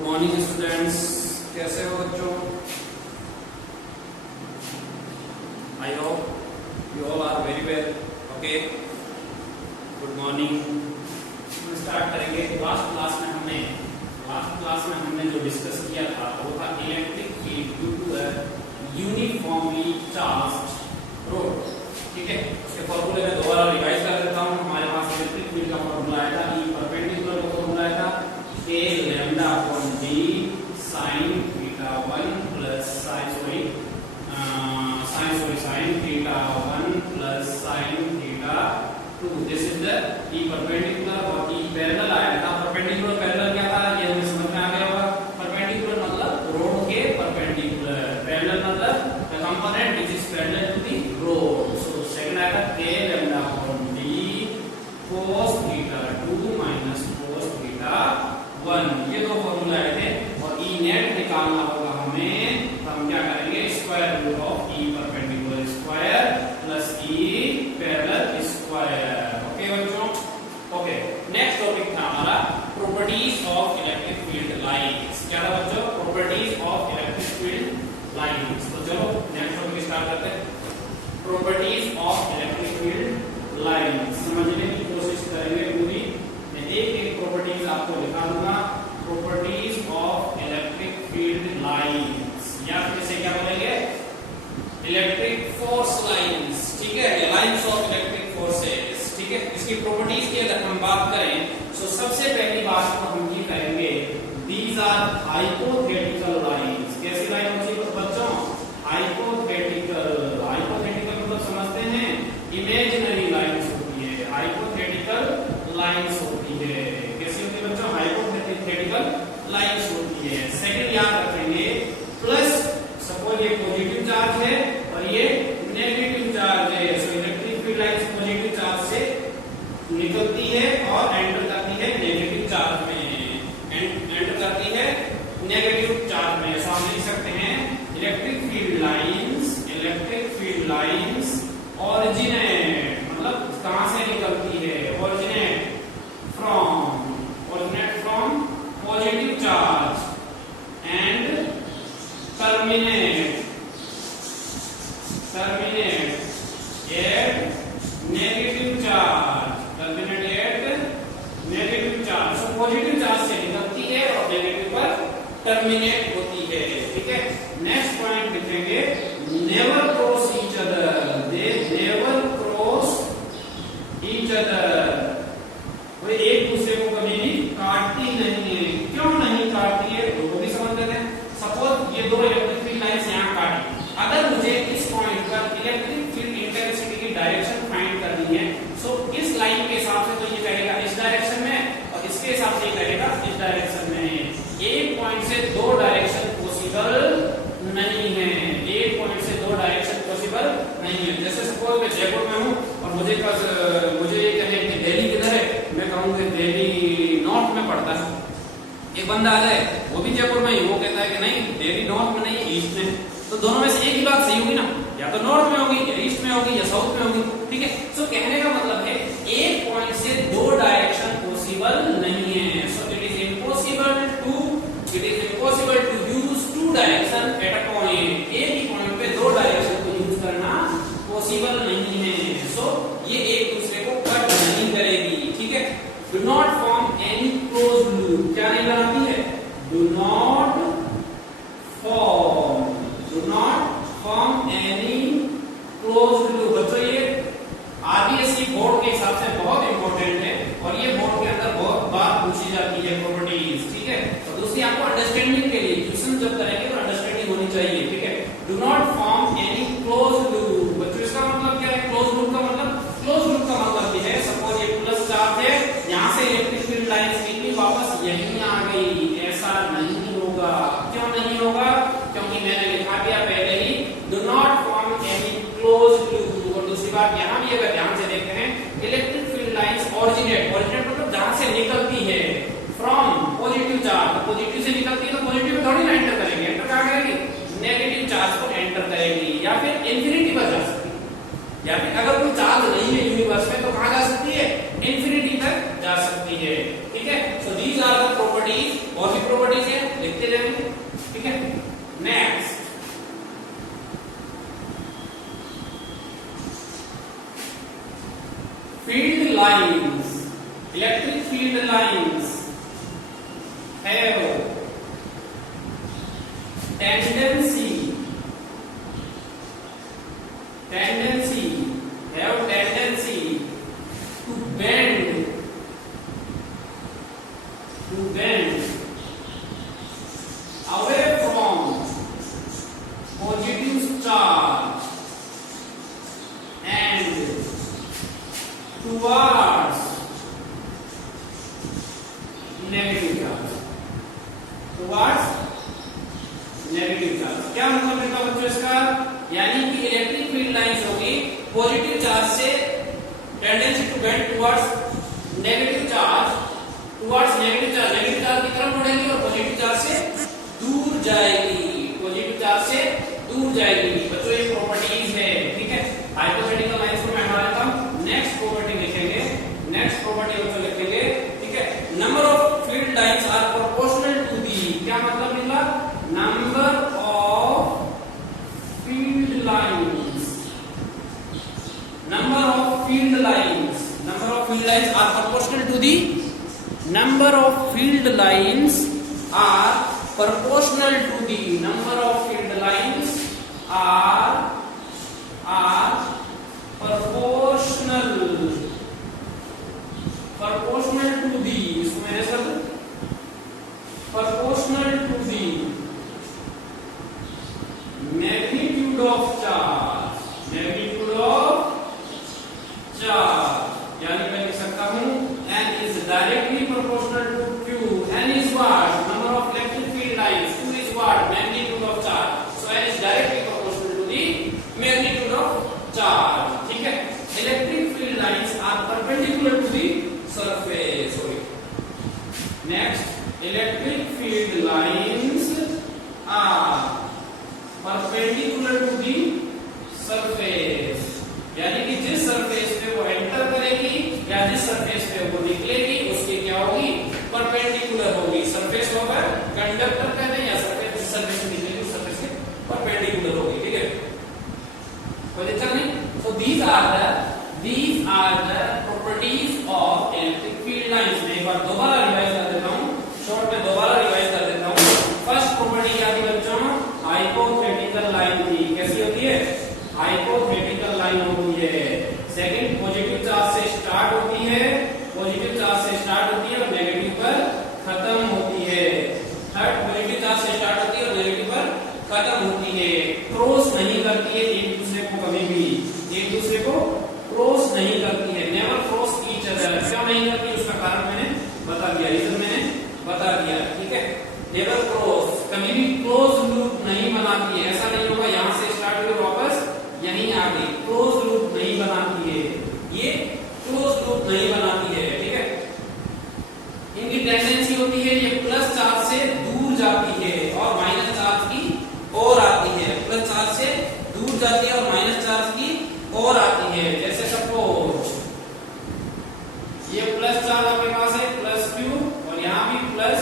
Good morning students, कैसे हो बच्चों? I hope you all are very well. Okay, good morning. Start करेंगे. Last class में हमने जो डिस्कस किया था वो था electric field due to uniformly charged rod. ठीक है, उसके फॉर्मूले में दोबारा रिवाइज कर देता हूँ. हमारे पास इलेक्ट्रिक फील्ड का फॉर्मूला आया था, ई परपेंडिकुलर का फॉर्मूला आया था a lambda upon d sin theta 1 plus sin theta 1 plus sin theta 2. This is the e perpendicular और e parallel आया था. परपेंडिकुलर पैरेलल क्या था ये हमें समझ में आ गया होगा. परपेंडिकुलर मतलब रोड के परपेंडिकुलर, पैरेलल मतलब the component which is parallel to the road. So second आएगा a lambda upon d cos theta 2 minus cos theta 1. ये दो फॉर्मूला आए थे और ई नेट निकालना होगा हमें. तो हम क्या करेंगे, square root of E perpendicular square plus E parallel square. Okay बच्चों, ओके. नेक्स्ट टॉपिक था हमारा properties of electric field lines. क्या था बच्चों? Properties of electric field lines. तो चलो नेक्स्ट टॉपिक स्टार्ट करते हैं. Properties of electric field lines समझने की कोशिश करेंगे पूरी. एक प्रॉपर्टीज आपको लिखा दूंगा. Properties of electric field lines या इसे क्या बोलेंगे, इलेक्ट्रिक फोर्स लाइंस. ठीक है, लाइंस ऑफ इलेक्ट्रिक फोर्सेस. ठीक है, इसकी प्रॉपर्टीज की अगर हम बात करें तो सबसे पहली बात तो हम ये कहेंगे, दीज आर हाइपोथेटिकल लाइंस. कैसी लाइन होती है बच्चों? हाइपोथेटिकल. हाइपोथेटिकल मतलब समझते हैं, इमेजिनरी लाइंस होती है. हाइपोथेटिकल लाइंस होती है. कैसी होती है बच्चों? हाइपोथेटिकल लाइंस होती है. सेकंड याद रखेंगे, प्लस सपोज ये पॉजिटिव चार्ज है और ये नेगेटिव चार्ज है. सो electric field lines positive charge से निकलती है और एंटर करती है नेगेटिव चार्ज में. एंटर करती है नेगेटिव चार्ज में. ऐसा हम लिख सकते हैं, इलेक्ट्रिक फील्ड लाइंस ऑरिजिनेट मतलब कहां से निकलती है, originate from positive charge and terminate at negative charge. So positive charge से निकलती है और नेगेटिव पर टर्मिनेट होती है. ठीक है, नेक्स्ट पॉइंट लिखेंगे, never cross each other. They never cross each other. वो एक दूसरे को कभी भी काटती नहीं है. क्यों नहीं काटती है वो भी समझ लेते हैं. सपोज ये दो इलेक्ट्रिक फील्ड लाइंस यहाँ काटी, अगर मुझे इस पॉइंट पर इलेक्ट्रिक फील्ड इंटेंसिटी की डायरेक्शन फाइंड करनी है, सो इस लाइन के हिसाब से तो ये कहेगा इस डायरेक्शन में और इसके हिसाब से ये कहेगा इस डायरेक्शन में. एक पॉइंट से दो डायरेक्शन पॉसिबल नहीं है. एक पॉइंट से दो डायरेक्शन पॉसिबल नहीं है. जैसे सपोज मैं जयपुर में हूँ और मुझे ये कहे कि दिल्ली किधर है, मैं कहूँगा दिल्ली नॉर्थ में पड़ता है. एक बंदा आ जाए वो भी जयपुर में ही, वो कहता है कि नहीं दिल्ली नॉर्थ में नहीं ईस्ट में. तो दोनों में से एक ही बात सही होगी ना, या तो नॉर्थ में होगी या ईस्ट में होगी या साउथ में होगी. ठीक है, सो कहने का मतलब है एक पॉइंट से दो डायरेक्शन पॉसिबल नहीं है. So it is impossible to use two direction at a point. एक ही पॉइंट पे दो डायरेक्शन को यूज करना पॉसिबल नहीं है. सो ये एक दूसरे को कट नहीं करेगी. ठीक है, do not form any closed loop. क्या नहीं बनाती है? Do not form any closed loop. बच्चों ये आरबीएससी बोर्ड के हिसाब से बहुत इंपॉर्टेंट है और ये बोर्ड के अंदर बहुत बार पूछी जाती है प्रॉपर्टीज. ठीक है, और दूसरी आपको अंडरस्टैंडिंग के लिए क्वेश्चन जब करेंगे तो अंडरस्टैंडिंग होनी चाहिए. ठीक है, do not form any closed loop. बच्चों इसका मतलब क्या है? क्लोज्ड लूप का मतलब ये है, सपोज ये प्लस चार्ज है, यहाँ से इलेक्ट्रिक फील्ड लाइंस निकली वापस यहीं आ गई. ऐसा नहीं होगा. क्यों नहीं होगा? क्योंकि मैंने लिखा दिया पहले ही, do not form any closed loop. और दूसरी बात यहाँ भी अगर ध्यान से देखते हैं, इलेक्ट्रिक फील्ड लाइंस ऑरिजिनेट मतलब जहां से निकलती है फ्रॉम पॉजिटिव चार्ज. पॉजिटिव से निकलती है तो पॉजिटिव में थोड़ी ना एंटर करेंगे. एंटर कहाँ करेगी? नेगेटिव चार्ज को एंटर करेगी या फिर इंफिनिटी पर जा सकती है. या फिर अगर कोई चार्ज नहीं है यूनिवर्स में तो कहाँ जा सकती है? इंफिनिटी तक जा सकती है. ठीक है, so these are the properties. और भी प्रॉपर्टीज है next field lines, electric field lines have tendency to bend away from positive charge and towards negative charge. क्या मतलब है बच्चों इसका? यानी कि इलेक्ट्रिक फील्ड लाइंस होगी पॉजिटिव चार्ज से tendency to bend towards negative charge की तरफ बढ़ेगी और पॉजिटिव चार्ज से दूर जाएगी। बच्चों ये प्रॉपर्टीज है, ठीक है। हाइपोथेटिकल लाइंस को मैं हटा देता हूं। नेक्स्ट प्रॉपर्टी लिखेंगे, बच्चों लिखेंगे, ठीक है। Number of field lines are proportional to the, क्या मतलब निकला? Number of field lines are proportional to the number of field lines are proportional to the number of field lines are proportional to the, इसको मैंने sir proportional to the magnitude of charge, यानी मैं लिख सकता हूं n is directly proportional to q. n is what? Number of electric field lines. q is what? Magnitude of charge. So n is directly proportional to the magnitude of charge. ठीक है? Electric field lines are perpendicular to the surface. Next, electric field lines are perpendicular to the surface. यानी कि जिस surface पे वो enter करेगी या जिस सरफेस पे वो निकलेगी उसकी क्या होगी? परपेंडिकुलर होगी। सरफेस होगा कंडक्टर कहते हैं या सरफेस जिस सरफेस से निकलेगी उस सरफेस के परपेंडिकुलर होगी, ठीक है। कोई दिक्कत नहीं। So these are the properties of electric field lines. मैं एक बार दोबारा रिवाइज कर देता हूं, शॉर्ट में दोबारा रिवाइज कर देता हूं। फर्स्ट प्रॉपर्टी क्या थी बच्चों? हाइपोथेटिकल लाइन थी। कैसी होती है? हाइपोथेटिकल लाइन होती है। सेकंड, पॉजिटिव चार्ज से स्टार्ट होती है और नेगेटिव पर खत्म होती है। थर्ड, पॉजिटिव चार्ज से स्टार्ट होती है और नेगेटिव पर खत्म होती है। क्रॉस नहीं करती है एक दूसरे को, कभी भी एक दूसरे को क्रॉस नहीं करती है। Never cross each other. क्यों नहीं करती उसका कारण मैंने बता दिया, रीजन मैंने बता दिया, ठीक है। नेवर क्रॉस, कभी भी क्लोज लूप नहीं बनाती है। ऐसा नहीं होगा यहां से स्टार्ट हुई वापस यहीं आ गई। क्लोज लूप नहीं बनाती है, ये क्लोज लूप नहीं बनाती है, ठीक है। इनकी टेंडेंसी होती है ये प्लस चार्ज से दूर जाती है और माइनस चार्ज की ओर आती है। प्लस चार्ज से दूर जाती है और माइनस चार्ज की ओर आती है। जैसे सपोज ये प्लस चार्ज आपके पास है प्लस क्यू और यहाँ भी प्लस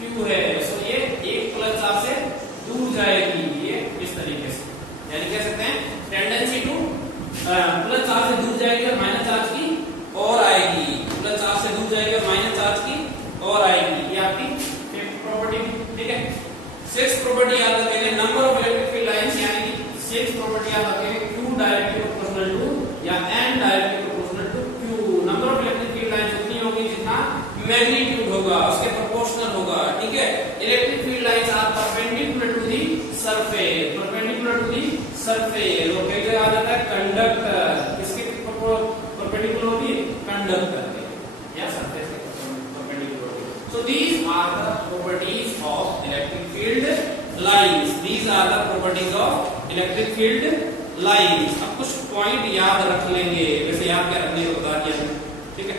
क्यू है। सो ये एक प्लस चार्ज से दूर जाएगी, ये इस तरीके से। यानी कह सकते हैं टेंडेंसी टू प्लस चार्ज से दूर जाएगी और माइनस चार्ज की और आएगी। प्लस चार्ज से दूर जाएगी और माइनस चार्ज की और आएगी। ये आपकी फिफ्थ प्रॉपर्टी, ठीक है। सिक्स्थ प्रॉपर्टी याद रखेंगे, number of electric field lines, यानी कि सिक्स्थ प्रॉपर्टी याद रखेंगे q डायरेक्टली प्रोपोर्शनल टू या n directly proportional to q। Number of electric field lines उतनी होगी जितना मैग्नीट्यूड होगा उसके प्रोपोर्शनल होगा, ठीक है। Electric field lines are perpendicular to the surface, और कई जगह आ जाता है कंडक्टर। किसके परपेंडिकुलर होगी? कंडक्टर के या सरफेस के परपेंडिकुलर होगी। So these are the properties of electric field lines. अब कुछ पॉइंट याद रख लेंगे, वैसे याद क्या रखने को बता दिया, ठीक है।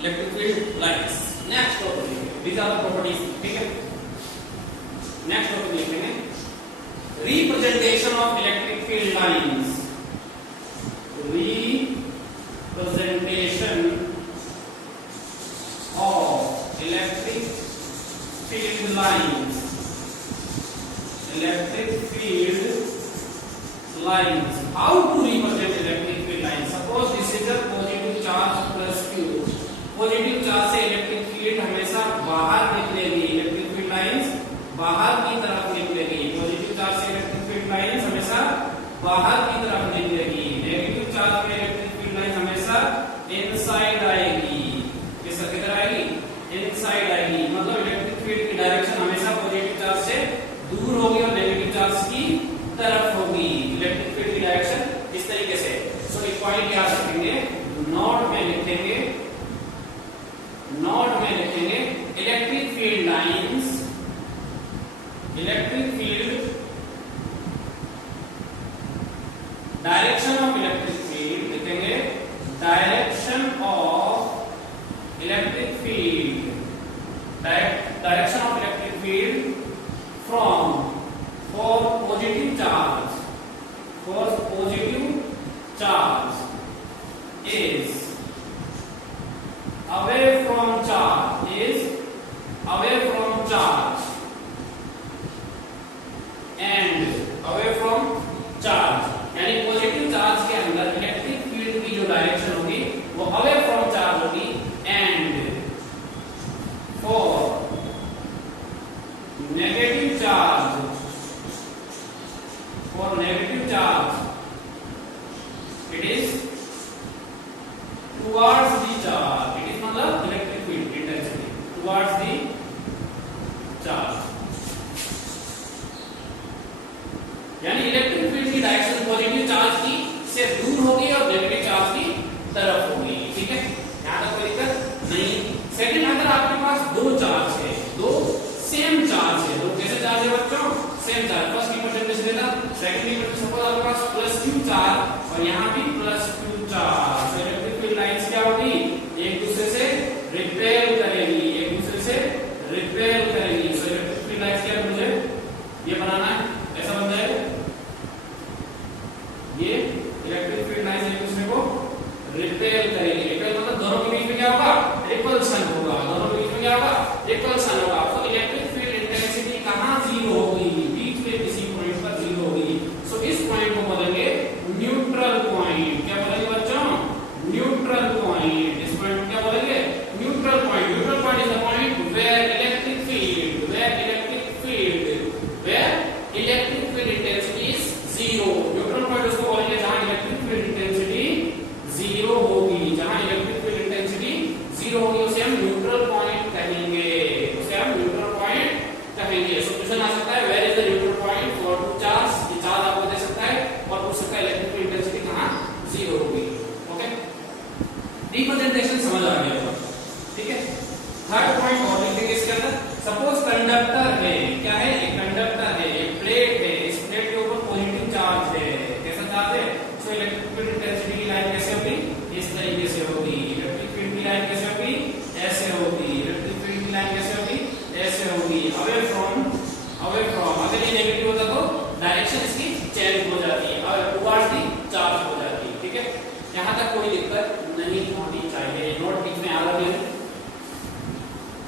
Electric field lines, next topic, these are the properties, ठीक है। नेक्स्ट टॉपिक लिखेंगे representation of electric field lines. Representation of electric field lines. electric field lines. How to represent electric field lines? Suppose this is a positive charge plus q. Positive charge से electric field हमेशा बाहर निकलेगी, electric field lines बाहर की तरफ निकलेगी। Positive charge से electric field lines हमेशा बाहर की तरफ निकलेगी। नेगेटिव चार्ज में इलेक्ट्रिक फील्ड लाइंस हमेशा इनसाइड आएगी। किधर आएगी? इनसाइड आएगी। मतलब इलेक्ट्रिक फील्ड की डायरेक्शन हमेशा पॉजिटिव चार्ज से दूर होगी और नेगेटिव चार्ज की तरफ होगी। इलेक्ट्रिक फील्ड की डायरेक्शन इस तरीके से। सो एक पॉइंट याद रखेंगे, नोट में लिखेंगे electric field lines, electric field direction of electric field लिखेंगे, direction of electric field, direction of electric field from for positive charge is away from charge and away from charge, यानी positive charge के अंदर electric field की जो direction होगी वो away from charge होगी, and for negative charge it is towards the charge. It is मतलब electric field intensity towards the charge, यानी इलेक्ट्रिक फील्ड की डायरेक्शन पॉजिटिव चार्ज की से दूर होगी और नेगेटिव चार्ज की तरफ होगी। ठीक है, यहां तक कोई दिक्कत नहीं। सेकंड, अगर आपके पास दो चार्ज है, दो सेम चार्ज है, दो कैसे चार्ज है बच्चों? Same charge. फर्स्ट की परसेंटेज लेना, सेकंड की परसेंटेज सपोज आपके पास प्लस q चार्ज और यहां भी प्लस q चार्ज। तो इलेक्ट्रिक फील्ड लाइंस क्या होगी? एक दूसरे से रिपेल करेगी, सो इलेक्ट्रिक फील्ड लाइंस क्या मुझे ये बनाना है, ऐसा बन जाएगा। ये इलेक्ट्रिक फील्ड लाइंस एक दूसरे को रिपेल करेगी। रिपेल मतलब दोनों के बीच में क्या होगा? रिपल्सन होगा। दोनों के बीच में क्या होगा? रिपल्सन होगा। तो इलेक्ट्रिक फील्ड इंटेंसिटी कहां जीरो होगी? बीच में किसी पॉइंट पर जीरो होगी। सो इस पॉइंट को बोलेंगे न्यूट्रल पॉइंट। क्या बोलेंगे बच्चों? Neutral point. इस पॉइंट को क्या बोलेंगे? Neutral point. Neutral point is the point where electric field intensity is zero. Neutral point उसको बोलेंगे जहां इलेक्ट्रिक फील्ड इंटेंसिटी जीरो होगी। जहां इलेक्ट्रिक फील्ड इंटेंसिटी जीरो होगी उसे हम न्यूट्रल पॉइंट कहेंगे। सो क्वेश्चन आ सकता है where is the neutral point for two charge. ये चार्ज आपको दे सकता है और पूछ सकता है इलेक्ट्रिक फील्ड इंटेंसिटी कहां जीरो होगी। ओके, रिप्रेजेंटेशन समझ आ गया होगा। ठीक है, थर्ड पॉइंट और लिखेंगे इसके अंदर। सपोज कंडक्टर है, क्या है? एक कंडक्टर है, एक प्लेट है, इस प्लेट के ऊपर पॉजिटिव चार्ज है। कैसा चार्ज है? सो इलेक्ट्रिक फील्ड इंटेंसिटी की लाइन कैसे होगी? इस तरीके से होगी। इलेक्ट्रिक फील्ड की लाइन कैसे होगी? ऐसे होगी। इलेक्ट्रिक फील्ड की लाइन कैसे होगी? ऐसे होगी। अवे फ्रॉम अगर ये नेगेटिव होता तो डायरेक्शन इसकी चेंज हो जाती है और टुवर्ड्स द चार्ज हो जाती है। ठीक है, यहां तक कोई दिक्कत नहीं होनी चाहिए। नोट बीच में आ रहा है।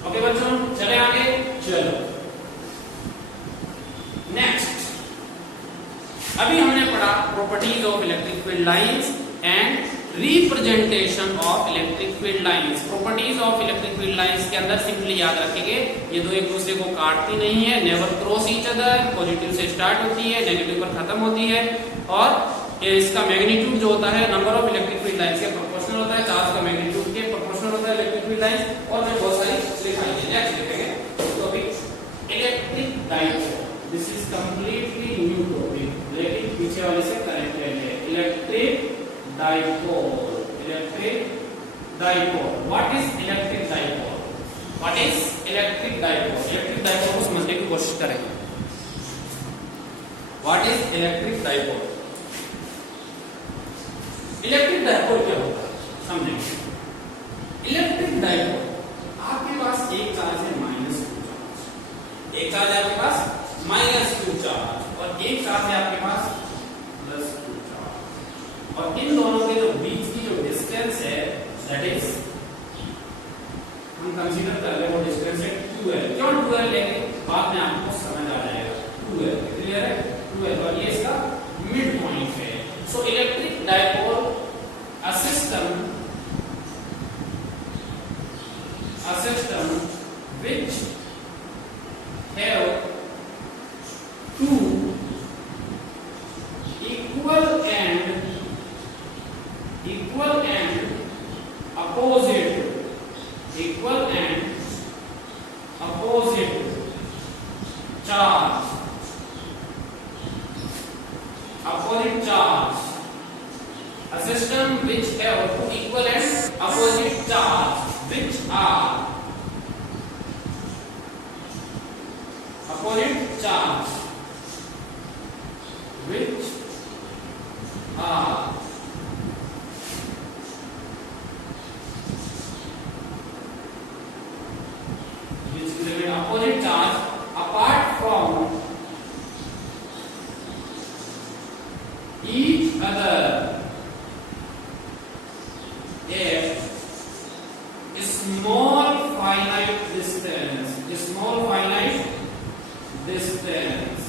ओके बच्चों, चले आगे। चलो नेक्स्ट, अभी हमने पढ़ा properties of electric field lines and representation of electric field lines. Properties of electric field lines के अंदर सिंपली याद रखेंगे ये दो एक दूसरे को काटती नहीं है, never cross each other, positive से स्टार्ट होती है, नेगेटिव पर खत्म होती है, और इसका मैग्नीट्यूड जो होता है number of electric field lines के प्रोपोर्शनल होता है, चार्ज का मैग्नीट्यूड के प्रोपोर्शनल होता है इलेक्ट्रिक फील्ड लाइंस। और मैं बहुत सारी लिखाई है, नेक्स्ट लिखेंगे। तो अभी electric dipole, this is completely new topic, लेकिन पीछे वाले से कनेक्ट करेंगे। Electric dipole, what is electric dipole? Electric dipole को समझने की कोशिश करेंगे। What is electric dipole? Electric dipole क्या होता है समझेंगे। इलेक्ट्रिक डाइपोल, आपके पास एक चार्ज है -q चार्ज, एक चार्ज है आपके पास -q चार्ज और एक चार्ज है आपके पास +q चार्ज, और इन दोनों के जो बीच की जो डिस्टेंस है दैट इज हम कंसीडर कर ले वो डिस्टेंस है 2l। क्यों 2l लेंगे बाद में आपको समझ आ जाएगा। 2 12, क्लियर है? 12 और ये इसका मिड पॉइंट है. So electric dipole a system which have two equal and opposite charge, a system which have two equal and opposite charge which are opposite charge apart from each other a small finite distance.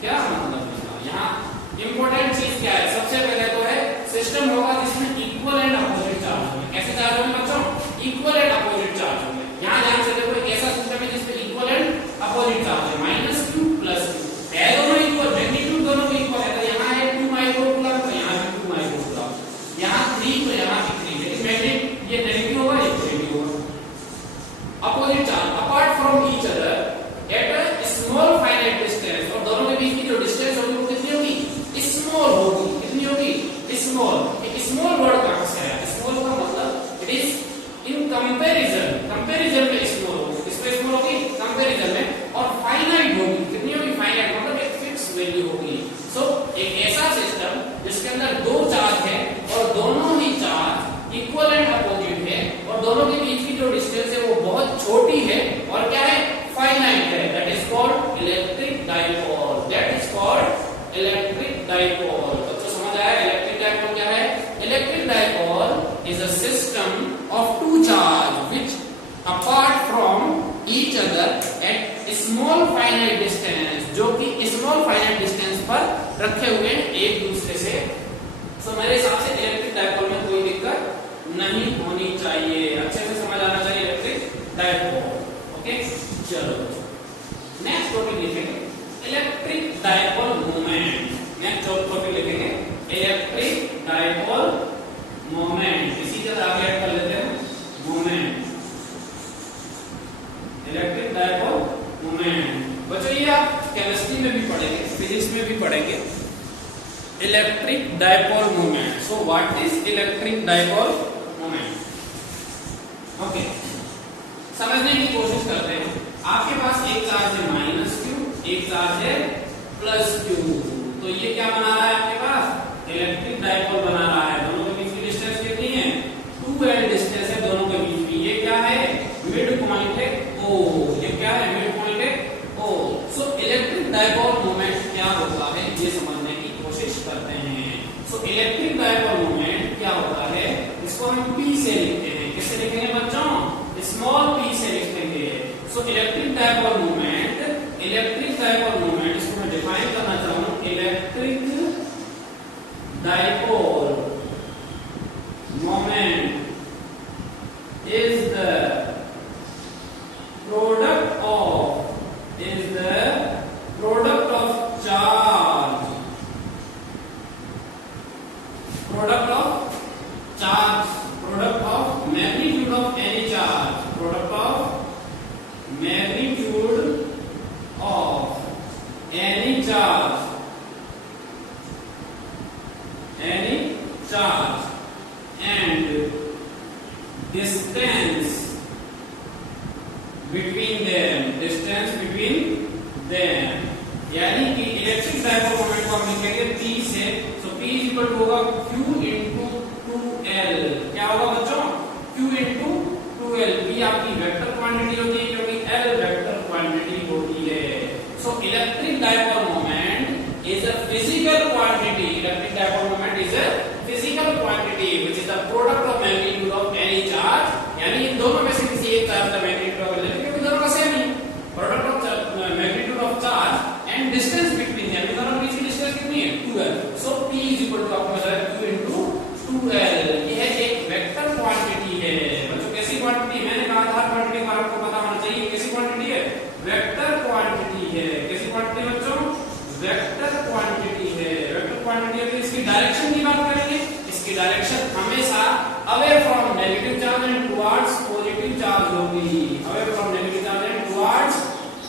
क्या मतलब है यहाँ important चीज क्या है? सबसे पहले तो है सिस्टम होगा जिसमें इक्वल एंड अपोजिट चार्ज होंगे. कैसे चार्ज होंगे बच्चों? इक्वल एंड अपोजिट चार्ज होंगे. यहाँ ध्यान से देखो, एक ऐसा सिस्टम है जिसमें इक्वल एंड अपोजिट चार्ज है. -q +q है, दोनों इक्वल, मैग्नीट्यूड दोनों को इक्वल है. तो यहाँ है 2 माइक्रोकूलम, तो यहाँ भी 2 माइक्रोकूलम. यहाँ 3 तो यहाँ भी 3. लेकिन मैग्नेट ये नेगेटिव होगा, ये पॉजिटिव होगा. Opposite charge apart from each other at a small finite distance. और दोनों के बीच की जो डिस्टेंस होगी वो कितनी होगी? स्मॉल होगी. कितनी होगी? स्मॉल. एक स्मॉल वर्ड कहां से आया? स्मॉल का मतलब इट इज इन कंपैरिजन में स्मॉल होगी. किसमें स्मॉल होगी? कंपैरिजन में. और फाइनाइट होगी. कितनी होगी? फाइनाइट मतलब एक फिक्स वैल्यू होगी. सो एक ऐसा सिस्टम जिसके अंदर दो चार्ज है और दोनों ही चार्ज इक्वल एंड अपोजिट है और दोनों के बीच की जो डिस्टेंस है वो बहुत छोटी है और क्या है? फाइनाइट है. That is called electric dipole. बच्चों समझ आया इलेक्ट्रिक डायपोल क्या है? Electric dipole is a system of two charge which apart from each other at small finite distance, जो कि स्मॉल फाइनाइट डिस्टेंस पर रखे हुए हैं एक दूसरे से. सो मेरे हिसाब से इलेक्ट्रिक डायपोल में कोई दिक्कत नहीं होनी चाहिए. अच्छे से समझ आना चाहिए इलेक्ट्रिक डायपोल. ओके, चलो नेक्स्ट टॉपिक लिखेंगे electric dipole moment. Next topic लिखेंगे इलेक्ट्रिक डायपोल मोमेंट. इसी तरह आगे ऐड कर लेते हैं मोमेंट. Electric dipole moment. बच्चों ये आप केमिस्ट्री में भी पढ़ेंगे, फिजिक्स में भी पढ़ेंगे. Electric dipole moment. So what is electric dipole moment? Okay, समझने की कोशिश करते हैं. आपके पास एक चार्ज है -q, एक चार्ज है +q. तो ये क्या बना रहा है? आपके पास इलेक्ट्रिक डायपोल बना रहा है. दोनों के बीच की डिस्टेंस कितनी है? 2l डिस्टेंस है दोनों के बीच में. ये क्या है? मिड पॉइंट है O. ये क्या है? मिड पॉइंट है O. So electric dipole moment क्या होता है ये समझने की कोशिश करते हैं. सो इलेक्ट्रिक डायपोल मोमेंट क्या होता है? इसको हम P से लिखते हैं. किससे लिखेंगे बच्चों? स्मॉल p से लिखेंगे. सो इलेक्ट्रिक डायपोल मोमेंट इसको मैं डिफाइन करना चाहूँ. Electric dipole moment is the product of charge product of magnitude of any charge, product of magnitude of any charge and distance between them. यानी कि electric dipole moment को हम लिखेंगे P से. सो P इक्वल टू होगा Q into 2L. क्या होगा बच्चों? Q into 2L. P आपकी वेक्टर क्वांटिटी होती है क्योंकि L वेक्टर क्वांटिटी होती है. So electric dipole moment is a physical quantity. Electric dipole moment is a physical quantity which is the product of magnitude of any charge. यानी इन दोनों में से किसी एक चार्ज का मैग्नीट्यूड अगर लेते हैं क्योंकि दोनों का same he product of magnitude of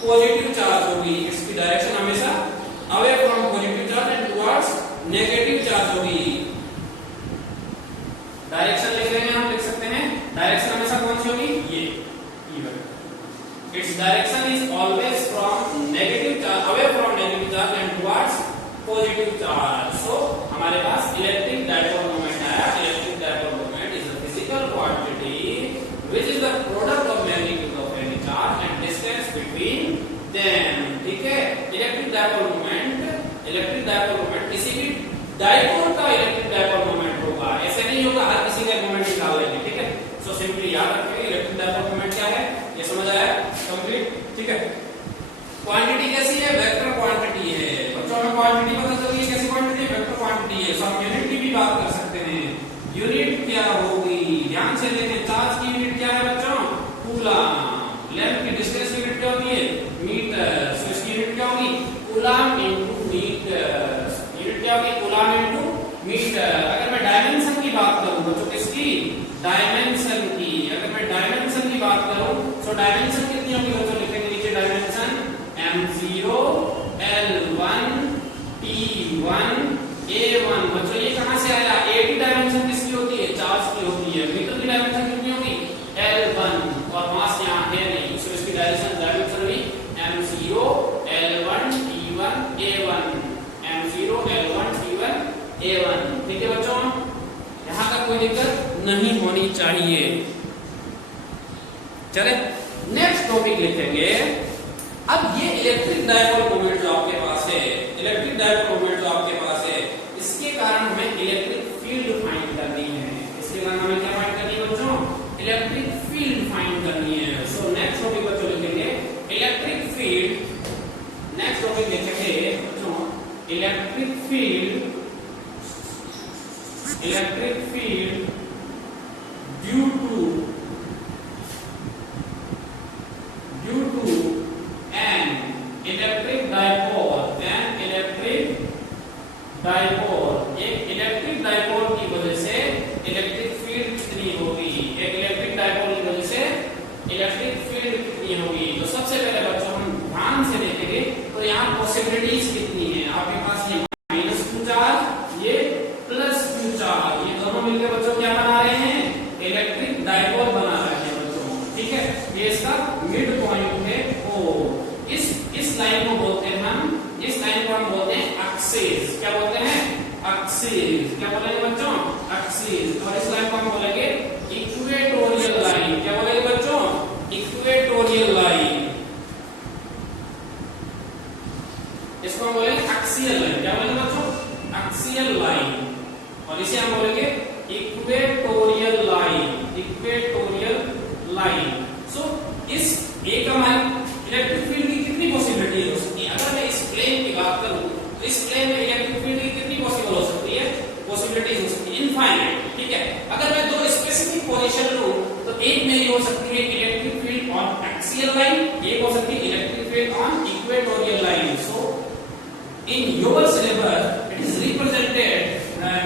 positive charge होगी, इसकी डायरेक्शन हमेशा away from positive charge and towards negative charge होगी। डायरेक्शन लिख लेंगे, हम लिख सकते हैं डायरेक्शन हमेशा कौन सी होगी, ये its direction is always from negative charge, away from negative charge and towards positive charge. So हमारे पास इलेक्ट्रिक डायपोल मोमेंट आया। Electric dipole moment is a physical quantity which is the product of magnitude of any charge and distance between them. ठीक है, electric dipole moment किसी भी dipole का electric dipole moment होगा, ऐसे नहीं होगा हर किसी का मोमेंट निकाल लेंगे। ठीक है, सो सिंपली याद रखिए इलेक्ट्रिक डायपोल मोमेंट क्या है, ये समझ आया कंप्लीट। ठीक है, क्वांटिटी कैसी है, वेक्टर क्वांटिटी है। बच्चों में क्वांटिटी पता चली है, कैसी क्वांटिटी है, वेक्टर क्वांटिटी है। सो हम यूनिट की भी बात कर सकते हैं। यूनिट क्या होगी, ध्यान से देखें, चार्ज की यूनिट क्या है बच्चों, कूलम। लेंथ की डिस्टेंस की यूनिट क्या होती है, मीटर। सो इसकी यूनिट क्या होगी, कूलम इनटू मीटर। यूनिट क्या होगी, कूलम इनटू मीटर। अगर मैं डायमेंशन की बात करूं बच्चों, किसकी, डायमेंशन की, अगर मैं डायमेंशन की बात करूं, सो डायमेंशन कितनी होगी बच्चों, लिखेंगे नीचे dimension m0 l1 t1 a1। बच्चों ये कहां से आया, a की डायमेंशन किसकी होती है, चार्ज की होती है। मीटर की डायमेंशन कितनी होगी, l1, और मास यहां है नहीं, सो इसकी डायमेंशन हुई m0 l1 t1 a1, m0 l1 t1 a1। ठीक है बच्चों, यहां तक कोई दिक्कत नहीं होनी चाहिए। चले नेक्स्ट टॉपिक लिखेंगे। अब ये इलेक्ट्रिक डायपोल मोमेंट जो आपके पास है, इलेक्ट्रिक डायपोल मोमेंट जो आपके पास है, इसके कारण हमें इलेक्ट्रिक फील्ड फाइंड करनी है। इसके कारण हमें क्या फाइंड करनी है बच्चों, इलेक्ट्रिक फील्ड फाइंड करनी है। सो नेक्स्ट टॉपिक बच्चों लिखेंगे इलेक्ट्रिक फील्ड। नेक्स्ट टॉपिक लिखेंगे बच्चों electric field, electric field due to electric dipole, एक इलेक्ट्रिक डायपोल की वजह से इलेक्ट्रिक फील्ड कितनी होगी, एक इलेक्ट्रिक डायपोल की वजह से इलेक्ट्रिक फील्ड कितनी होगी। तो सबसे पहले बच्चों हम ध्यान से देखेंगे, तो यहाँ पॉसिबिलिटीज कितनी है। आपके पास ये -q चार्ज, ये +q चार्ज, ये दोनों मिलकर बच्चों क्या बना रहे हैं, इलेक्ट्रिक डायपोल बना रहे हैं बच्चों। ठीक है, ये इसका मिड पॉइंट है O। इस लाइन को बोलते हैं हम, इस लाइन को हम बोलते हैं एक्सिस। क्या बोलते हैं, एक्सिस। क्या बोलेंगे बच्चों, एक्सिस। और इस लाइन को हम बोलेंगे इक्वेटोरियल लाइन। क्या बोलेंगे बच्चों, इक्वेटोरियल लाइन। इसको हम बोलेंगे एक्सियल लाइन। क्या बोलेंगे बच्चों, एक्सियल लाइन। और इसे हम बोलेंगे इक्वेटोरियल लाइन, इक्वेटोरियल लाइन। सो इस एक हमारी इलेक्ट्रिक फील्ड की कितनी पॉसिबिलिटी हो सकती है। अगर मैं इस प्लेन की बात करूं, तो इस प्लेन में इलेक्ट्रिक फील्ड की कितनी पॉसिबल हो सकती है, पॉसिबिलिटीज हो सकती है इनफाइनाइट। ठीक है, अगर मैं दो स्पेसिफिक पोजीशन लूं, तो एक मेरी हो सकती है electric field on axial line, एक हो सकती है electric field on equatorial line. So in your syllabus it is represented,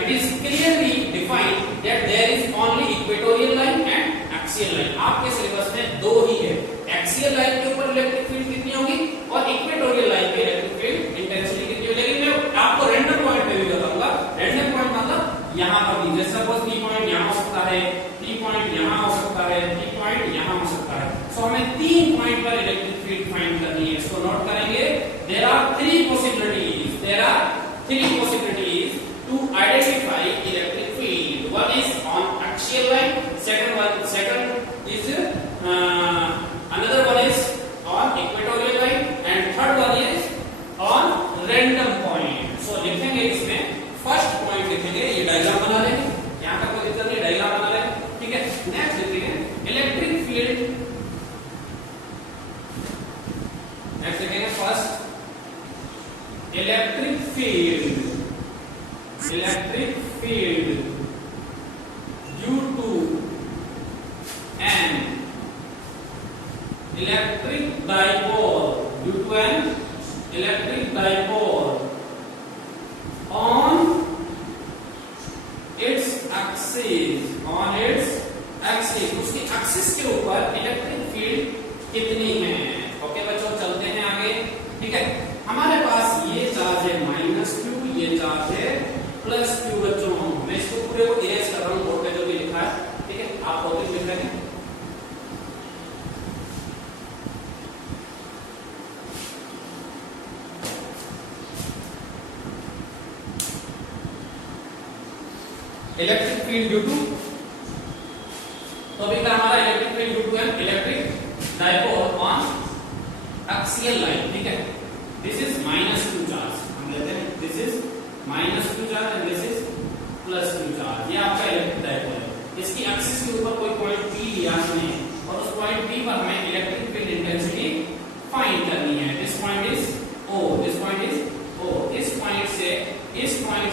it is clearly defined that there is only equatorial line and axial line. आपके सिलेबस में दो ही है, axial line के ऊपर इलेक्ट्रिक फील्ड कितनी होगी और इक्वेटोरियल लाइन पे इलेक्ट्रिक फील्ड इंटेंसिटी कितनी होगी। लेकिन मैं आपको रैंडम पॉइंट पे भी बताऊंगा। रैंडम पॉइंट मतलब यहां पर भी, जैसे सपोज P पॉइंट यहां हो सकता है, P पॉइंट यहां हो सकता है, P पॉइंट यहां हो सकता है। सो हमें 3 पॉइंट पर इलेक्ट्रिक फील्ड फाइंड करनी है। इसको नोट करेंगे। There are 3 possibilities, there are 3 possibilities to identify electric field. One is on axial line, second is another one is on equatorial line and third one is on random point. So लिखेंगे इसमें first point लिखेंगे, ये diagram बना लेंगे, यहां तक कोई दिक्कत नहीं, डायग्राम बना लेंगे। ठीक है, नेक्स्ट लिखेंगे इलेक्ट्रिक फील्ड। नेक्स्ट लिखेंगे first electric field, electric field due to an electric dipole, due to an electric dipole on its axis, on its axis, उसकी एक्सिस के ऊपर इलेक्ट्रिक फील्ड कितनी है। ओके बच्चों, चलते हैं आगे। ठीक है, हमारे पास ये चार्ज है -q, ये चार्ज है +q। बच्चों मैं इसको पूरे को इरेज कर रहा हूं, बोर्ड पे जो भी लिखा है। ठीक है, आप बोर्ड पे लिख रहे हैं। इलेक्ट्रिक फील्ड ड्यू टू, तो अभी का हमारा electric field due to an electric dipole on axial line. ठीक है, दिस इज -q चार्ज, हम लेते हैं this is -q charge and this is +q charge. ये आपका इलेक्ट्रिक डाइपोल है। इसकी एक्सिस के ऊपर कोई पॉइंट P लिया हमने और उस पॉइंट P पर हमें इलेक्ट्रिक फील्ड इंटेंसिटी फाइंड करनी है। This point is O, this point is O। इस पॉइंट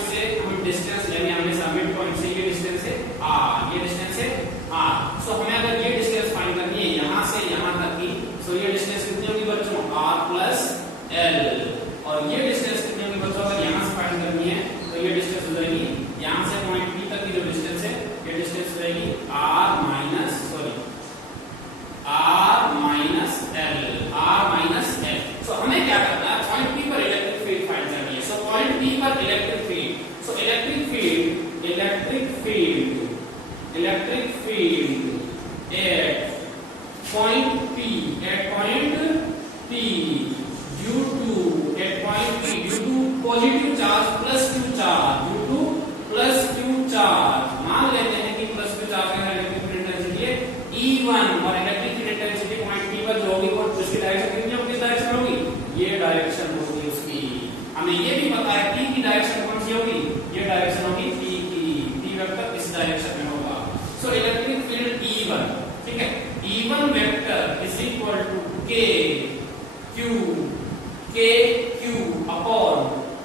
से हम डिस्टेंस लेंगे हमेशा, मिड पॉइंट से ये डिस्टेंस है r, ये डिस्टेंस है r। सो हमें अगर ये डिस्टेंस फाइंड करनी है यहां से यहां तक की, सो ये डिस्टेंस कितनी होगी बच्चों, r + l। और ये डिस्टेंस कितनी होगी बच्चों, अगर यहां से फाइंड करनी है तो ये डिस्टेंस हो जाएगी यहां से पॉइंट P तक की जो डिस्टेंस है, ये डिस्टेंस हो जाएगी r - l, सो हमें क्या करना है, पॉइंट P पर इलेक्ट्रिक फील्ड फाइंड करनी है। सो पॉइंट P पर electric field, so electric field at point P due to positive charge +q charge, due to +q charge. मान लेते हैं कि +q चार्ज का इलेक्ट्रिक फील्ड इंटेंसिटी है E1 और electric field intensity point P पर जो होगी वो उसकी डायरेक्शन कितनी होगी, किस डायरेक्शन होगी, ये डायरेक्शन होगी उसकी। हमें ये भी पता है P की डायरेक्शन कौन सी होगी, ये डायरेक्शन होगी P की, P वेक्टर इस डायरेक्शन में होगा। सो इलेक्ट्रिक फील्ड E1, ठीक है, E1 vector is equal to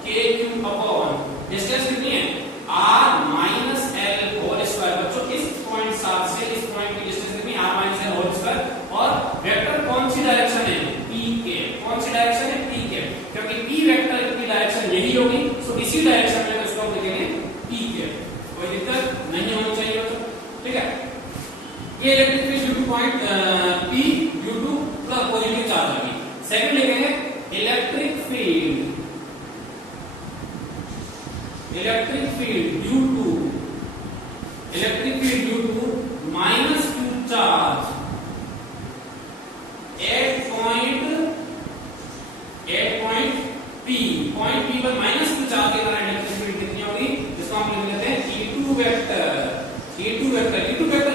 KQ upon distance कितनी है, r - l होल स्क्वायर। बच्चों इस पॉइंट 7 से इस पॉइंट की डिस्टेंस कितनी, r - l होल स्क्वायर। और वेक्टर कौन सी डायरेक्शन है, P, कौन सी डायरेक्शन है, P, क्योंकि P वेक्टर की डायरेक्शन यही होगी। सो इसी डायरेक्शन में इसको लिखेंगे P। कोई दिक्कत नहीं होनी चाहिए बच्चों। ठीक है, ये electric field due to point P due to positive charge होगी। सेकंड लिखेंगे electric field due to -q charge at point P। Point P पर -q चार्ज के कारण इलेक्ट्रिक फील्ड कितनी होगी, जिसको हम लिख लेते हैं E2 वेक्टर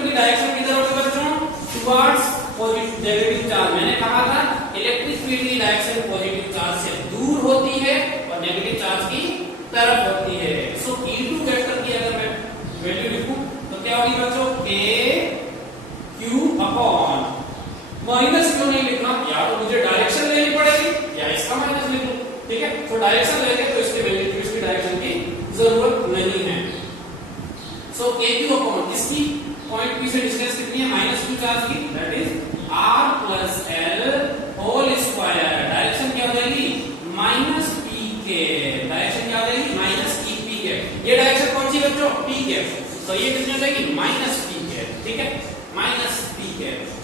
की डायरेक्शन किधर होगी बच्चों, टुवर्ड्स पॉजिटिव नेगेटिव चार्ज। मैंने कहा था इलेक्ट्रिक फील्ड की डायरेक्शन पॉजिटिव चार्ज से दूर होती है और नेगेटिव चार्ज की तरफ होती है। सो E2 वेक्टर की अगर मैं वैल्यू लिखूं तो क्या होगी बच्चों, KQ अपॉन, माइनस क्यों नहीं लिखना, या तो मुझे डायरेक्शन लेनी पड़ेगी या इसका माइनस लिख लो। ठीक है, तो डायरेक्शन लेंगे तो इसके वैल्यू इसकी डायरेक्शन की जरूरत नहीं है। सो KQ अपॉन इसकी पॉइंट P से डिस्टेंस कितनी है, -q चार्ज की, that is r + l whole square. Direction क्या हो जाएगी, -p, डायरेक्शन क्या हो जाएगी, -p। ये डायरेक्शन कौन सी बच्चों, P। तो ये कितनी हो जाएगी, -p। ठीक है, -p।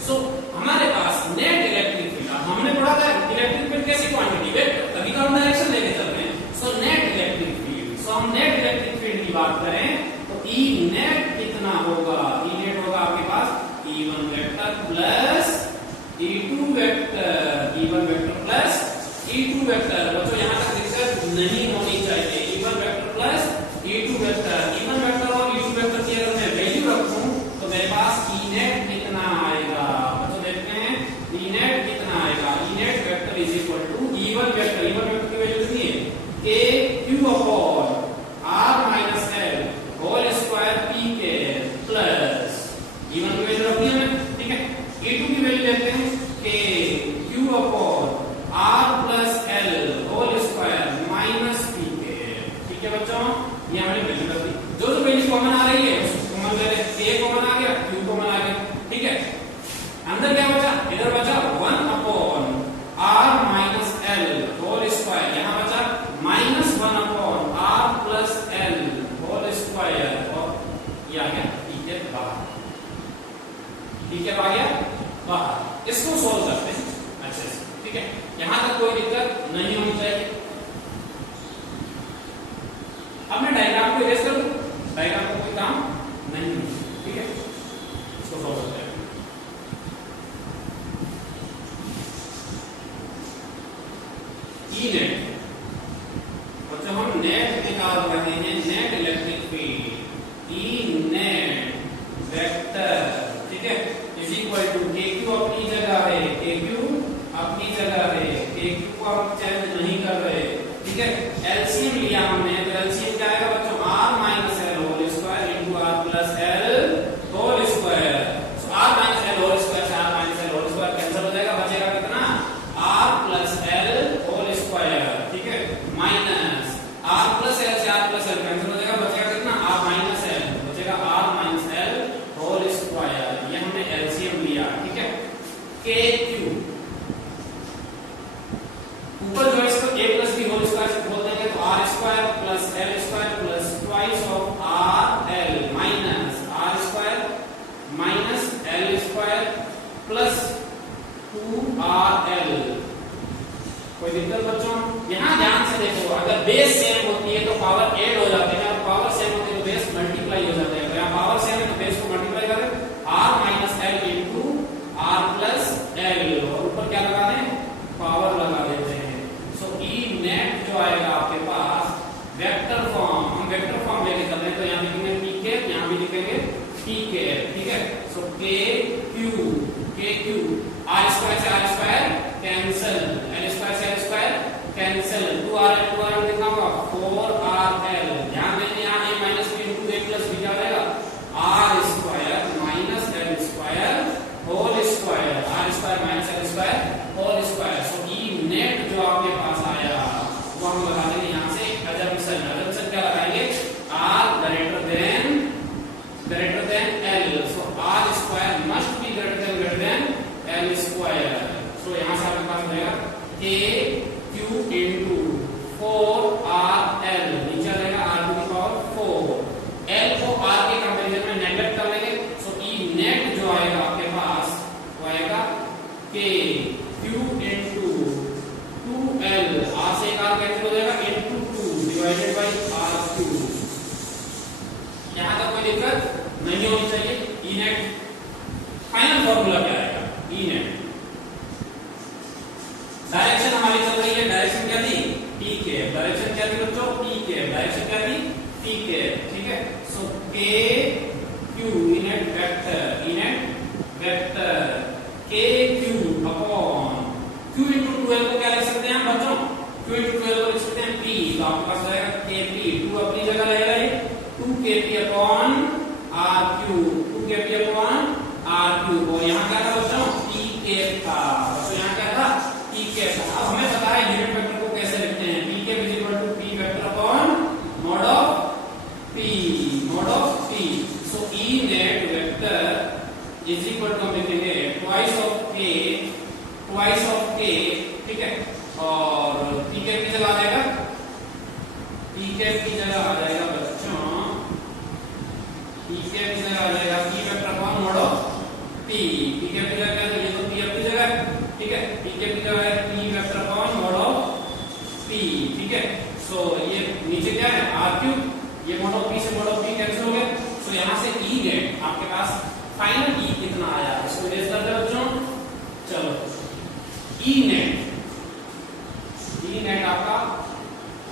सो हमारे पास नेट इलेक्ट्रिक फील्ड, हमने पढ़ा था इलेक्ट्रिक फील्ड कैसी क्वांटिटी, वेक्टर, तभी तो हम डायरेक्शन लेके चल रहे हैं। सो नेट इलेक्ट्रिक फील्ड, सो हम नेट इलेक्ट्रिक फील्ड की बात करें तो E नेट कितना होगा, E नेट होगा आपके पास E1 vector plus E2 vector, E1 vector plus E2 vector. बच्चों यहां तक दिक्कत नहीं होनी चाहिए, E1 vector plus E2 vector. E1 vector और E2 वेक्टर की अगर मैं वैल्यू रखूं तो मेरे पास E नेट कितना आएगा, बच्चों देखते हैं E नेट कितना आएगा। E net vector is equal to E1 vector, E1 vector की वैल्यू कितनी है, KQ upon r - l whole square P के प्लस E1 की वैल्यू रखनी है। ठीक है, E2 की वैल्यू लेते हैं KQ upon r + l whole square -p के। ठीक है बच्चों, ये हमने वैल्यू रख दी। जो वैल्यू कॉमन आ रही है उसको कॉमन ले लें, K कॉमन आ गया, Q कॉमन आ गया। ठीक है, अंदर क्या बचा, इधर बचा 1 upon r - l whole square, यहां बचा -1 upon r + l whole square, और ये आ गया P के बाहर। ठीक है, आ गया बाहर। इसको सोल्व करते हैं अच्छे से। ठीक है, यहां तक कोई दिक्कत नहीं होनी चाहिए। अब मैं डायग्राम को इरेज कर दूं, डायग्राम को कोई काम नहीं है, ठीक है, इसको सॉल्व करते हैं। ई नेट, बच्चों हम नेट निकाल रहे हैं, नेट इलेक्ट्रिक फील्ड, ई नेट वेक्टर, ठीक है, इज इक्वल टू के क्यू अपनी जगह है, के क्यू अपनी जगह है, के क्यू को हम चेंज नहीं कर रहे, ठीक है। एलसीएम लिया हमने, तो एलसीएम क्या आएगा बच्चों, r minus L whole square into r plus L whole square. So r minus L whole square से r minus L whole square cancel हो जाएगा, बचेगा कितना, r plus L whole square, ठीक है, माइनस r प्लस एल से r plus L cancel हो जाएगा, बचेगा कितना, r माइनस एल, बचेगा r minus L whole square. ये हमने एलसीएम लिया, ठीक है। के क्यू ऊपर जो है इसको a plus b whole square से बोल देंगे, तो r square plus l square plus twice of r l minus r square minus l square plus 2rl। कोई दिक्कत बच्चों, यहां ध्यान से देखो, अगर बेस सेम होती है तो पावर ऐड हो जाते हैं, और पावर सेम होती है तो बेस मल्टीप्लाई हो जाते हैं। तो यहां पावर सेम है तो बेस को मल्टीप्लाई करें, r minus l into r plus l, और ऊपर क्या लगा दें, पावर लगा देते हैं। सो ई नेट जो आएगा आपके पास वेक्टर फॉर्म, हम वेक्टर फॉर्म लेके चल रहे हैं, तो यहाँ लिखेंगे पी के, यहाँ भी लिखेंगे पी के, ठीक है। सो के क्यू आर स्क्वायर से r square cancel, l square से एल स्क्वायर कैंसिल, 2r लिखा होगा 4rl। ध्यान देंगे यहाँ a minus b into a plus b क्या रहेगा, r square minus l square whole square, r square minus l square whole square. So ई net जो आपके पास आया वो हम लगा देंगे यहाँ से अजम्पशन क्या लगाएंगे, r greater than l, so r square must be greater than l square। so यहाँ से आपके पास रहेगा k q into 4rl, नीचे रहेगा r to the power 4, l को r के कंपैरिजन में नेगलेक्ट कर लेंगे। सो ई नेट जो आएगा आपके पास वो आएगा k q into 2l, r से एक r कैंसिल हो जाएगा, into 2 divided by r cube. यहां तक कोई दिक्कत नहीं होनी चाहिए। ई नेट फाइनल फॉर्मूला क्या आएगा, ई नेट डायरेक्शन हमारी चल रही है, डायरेक्शन क्या थी, पी के, डायरेक्शन क्या थी बच्चों, पी के, डायरेक्शन क्या थी, पी के, ठीक है। सो के क्यू ई नेट वेक्टर के क्यू अपॉन क्यू इंटू 12 को क्या लिख सकते हैं हम बच्चों, क्यू इंटू 12 को लिख सकते हैं पी, तो आपके पास रहेगा के पी, 2 अपनी जगह रहेगा, ये 2 के पी अपॉन आर क्यू, 2 के पी अपॉन आर क्यू। और यहाँ क्या था बच्चों, पी के था, तो यहाँ क्या था, पी के था। अब हमें पता है यूनिट वेक्टर को कैसे लिखते हैं, पी के is equal to P vector upon mod of P. So E net vector is equal to हम लिखेंगे ट्वाइस ऑफ के, ठीक है, और पी के की जगह आ जाएगा, पी के की जगह आ जाएगा बच्चों, पी के की जगह आ जाएगा P vector upon mod of P, P के की जगह क्या है, ये तो पी अपनी जगह है, ठीक है, पी के की जगह है P vector upon mod of P, ठीक है। सो ये नीचे क्या है आर क्यूब, ये मॉड ऑफ पी से मॉड ऑफ पी कैंसिल हो गया। सो यहां से ई नेट आपके पास फाइनल ई कितना आया, इसको इरेज करते हैं बच्चों। चलो ई नेट आपका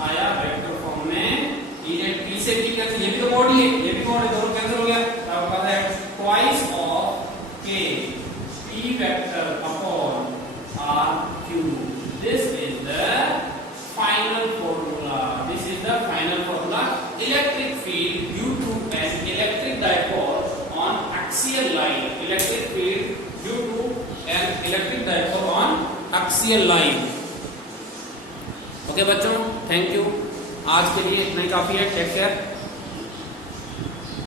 आया वेक्टर फॉर्म में, ई नेट पी से पी कैंसिल, ये भी तो मॉड ही है, ये भी मॉड है, दोनों कैंसिल हो गया। तो आपको पता है twice of K P vector upon r cube, this is the final formula, this is the final formula. Electric field due to an electric dipole on axial line, electric field due to an electric dipole on axial line. Okay बच्चों, thank you, आज के लिए इतना ही काफी है, take care.